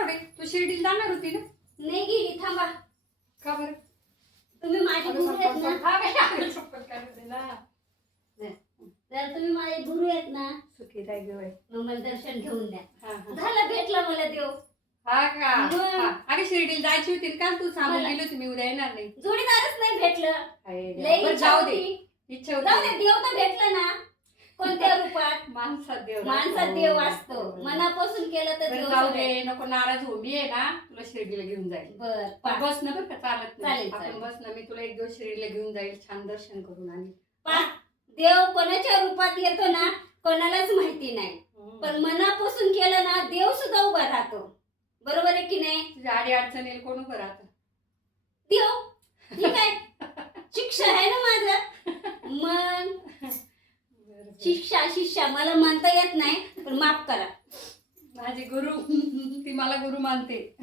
आठवडे तू शिर्डीला जाणार होती ना? नाही गेली, थांबा. का बरं? तुम्ही माझे गुरु आहेत ना, हा काय शपथ करते ना. तर तुम्ही माझे गुरु आहेत ना, सुखी राय ग बाई. मग मला दर्शन घेऊन द्या. हा हा. झालं, भेटला मला देव. हा का? मग. हा. अगं शिर्डीला जायची होती ना, काल तू सांगून मला- गेली होती मी उद्या येणार नाही. जोडीदारच नाही भेटलं. अरे देवा. लई बरं, इच्छा जाऊ दे. होती. इच्छा जाऊ होती. दे, देव तर भेटलं ना. कोणत्या रूपात? माणसात देव माणसात देव असतो. मनापासून केलं तर बरं, देव जाऊ सगळे. दे, नको नाराज हो. मी आहे ना तुला शिर्डीला घेऊन जाईल. बर, पण बस ना बरं का, चालत नाही. चालेल, आपण चालेल. बस ना, मी तुला एक दिवस शिर्डीला घेऊन जाईल, छान दर्शन करून आणि देव कोणाच्या रूपात येतो ना, कोणालाच माहिती नाही. पण मनापासून केलं ना, देव सुद्धा उभा राहतो. बरोबर आहे की नाही? तुझ्या आडी अडचणीला कोण उभं राहतं? देव ठीक आहे. शिक्षा आहे ना माझं. मग शिष्या मला म्हणता येत नाही, पण माफ करा. माझे गुरु ती मला गुरु मानते.